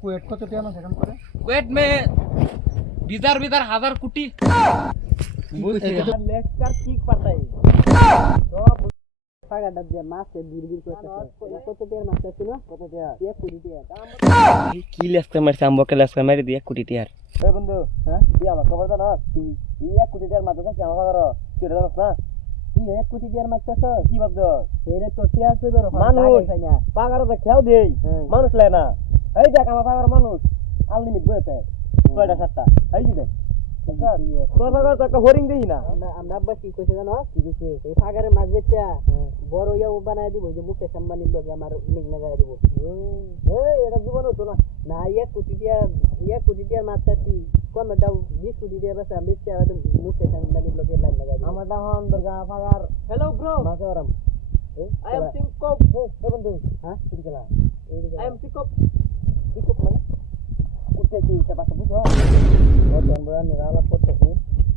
कुएट को तो क्या ना सेकंड करे कुवैत में बिदार बिदार हजार कोटी लेक्चर ठीक पड़ता है तो पागा डब जे मास से बिरबिर को কত টিয়ার মাছ আছে না কত টিয়ার 1 কোটি টিয়ার কি লেসকে মারছে আমবো কে লেসকে মারি দিয়ে 1 কোটি টিয়ার এই বন্ধু হ্যাঁ তুই আমার খবর জানা তুই 1 কোটি টিয়ার মাছ আছে আমার খবর তুই জানাস না তুই 1 কোটি টিয়ার মাছ আছে কি ভাবছো এরে তো টিয়ার সে বের হয় মানুষ পাগার তো খেয়াল দেই মানুষ লাই না এই দেখ আমার পাগার মানুষ আনলিমিট বইতে 6টা 7টা এই দিবে তোর পাগার তো একটা হরিং দেই না আমরা আব্বা কি কইছে জানো কি কইছে এই পাগারে মাছ বেচা বড় ইয়া বানায় দিব যে মুকেশ আম্বানির লগে আমার লিংক লাগায় দিব এই এটা জীবন হতো না না 1 কোটি টিয়ার মাছ চাচ্ছি কমে দাও 20 কোটি টিয়ার বেচা বেচা মুকেশ আম্বানির লগে লাইন লাগায় দিব আমার দাহন দরগা পাগার হ্যালো ব্রো মাসারাম আই এম সিকপ এই বন্ধু হ্যাঁ ঠিক আছে আই এম সিকপ মানে উঠে কি এটা বাসা বুঝো ওটা আমরা নিরালা করতেছি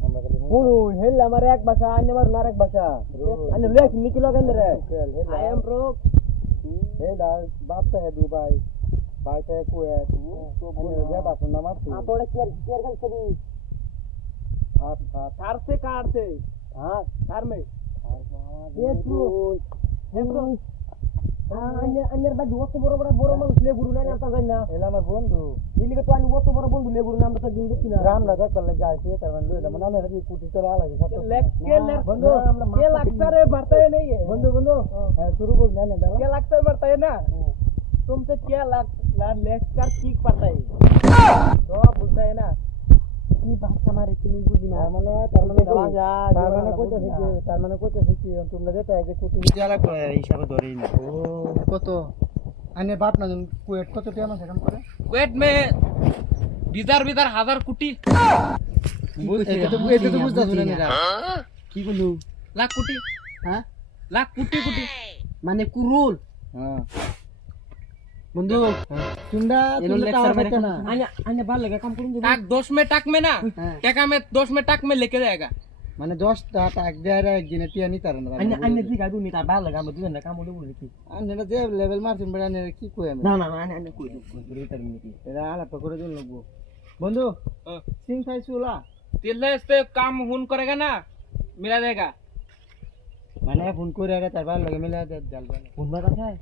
আমরা খালি পুরো হেল আমার এক ভাষা আইনে আমার আরেক ভাষা আইনে লেখ নিকিলো গেন্দরে আই এম ব্রো হেল বাপ তো है दुबई भाई तो कुवैत तो बोलो जे बात ना मारती हां थोड़े केयर कर सभी हां थार से कार से हां थार में ये तू हे ब्रो अन्यर बाजू वस्तू बरोबर बरो माणूस लेबुरु नाही आता जाईन ना एला मा बंधू इलिगे तो आणि वस्तू बरोबर बंधू लेबुरु नाम तर दिन देखिना राम लगा कल्ले जायचे तर म्हणलो म्हणा रे कुटी तर आला बंधू के लागता रे भरता नहीं है बंधू शुरू बोल ना डाला क्या लागता है भरता है ना तुमसे क्या लेक्चर ठीक पड़ता है तो आप बोलता है ना की बात हमारे की नहीं बुझी ना মানে তার মানে কত শিখি তোমরা যেটা এক কোটি जाला हिसाब धरेই না ও কত আনে বাপ না কুয়েট কত টিয়া না সেকন্ড করে कुवैत में बिदार बिदार हजार कोटी এটা তো বুঝতা শুনে না কি বলু लाख कोटी হ্যাঁ लाख कोटी कोटी মানে কুরুল হ্যাঁ বন্ধু তোমরা টাওয়ার পাইতে না আনে ভালো লাগে কাম করুন टाक 10 में टाक में ना टका में 10 में टाक में लेके जाएगा মানে 10টা টাক দেয়ার একদিনে টিয়া নি তার না আনে দিগা দুনি তার ভালো লাগে আমরা দুজন কাম বলে বলি কি আনে যে লেভেল মারছেন বড় আনে কি কই আমি না আনে কই দুই তার মিনিট এটা আলাপ করে দিন লাগবো বন্ধু সিং খাইছুলা तिल्ले से काम हुन करेगा ना मिला देगा মানে ফোন করে আগে তার ভালো লাগে মিলা দে জাল বলে ফোন বাতা খায়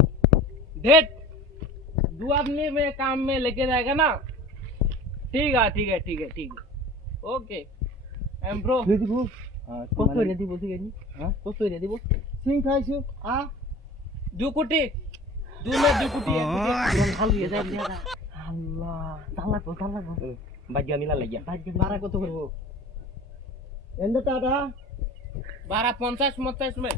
डेट 2 आदमी में काम में लेके जाएगा ना ठीक है ओके एम ब्रो তুই দিব কত রে দিব ঠিক আছে হ্যাঁ কত রে দিব সিং খাইছু আ 2 कोटी 2 में 2 कोटी है কোন খাল দিয়ে যায় আল্লাহ তালা কো বাজিয়া মিলা লাগিয়া বারা কত করব এন্ড টাটা 12 50 50 में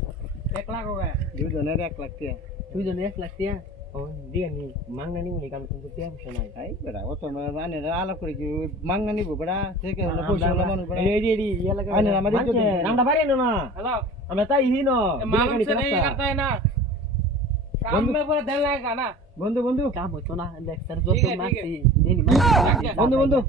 1 लाख हो गया দুজনের 1 লাখ টিয়া তুই জন 1 লাখ টিয়া ও দিয়ে নি মাংনা নি মুনি কাম করতে টিয়া বসে নাই আই বড় ও তো আনে আলাপ করে কি মাংনা নিব বড় থেকে হলো পয়সা হলো মানুষ বড় রেডি ইয়া লাগা আনে আমাদের তো নামটা বাড়ি না हेलो আমরা তাই হিনো मालूम से नहीं करता है ना काम में पूरा दिन लगेगा ना বন্ধু কাম হতো না লেকচার যত ঠিক আছে, মারছি ঠিক আছে। দেনি रख दे। বন্ধু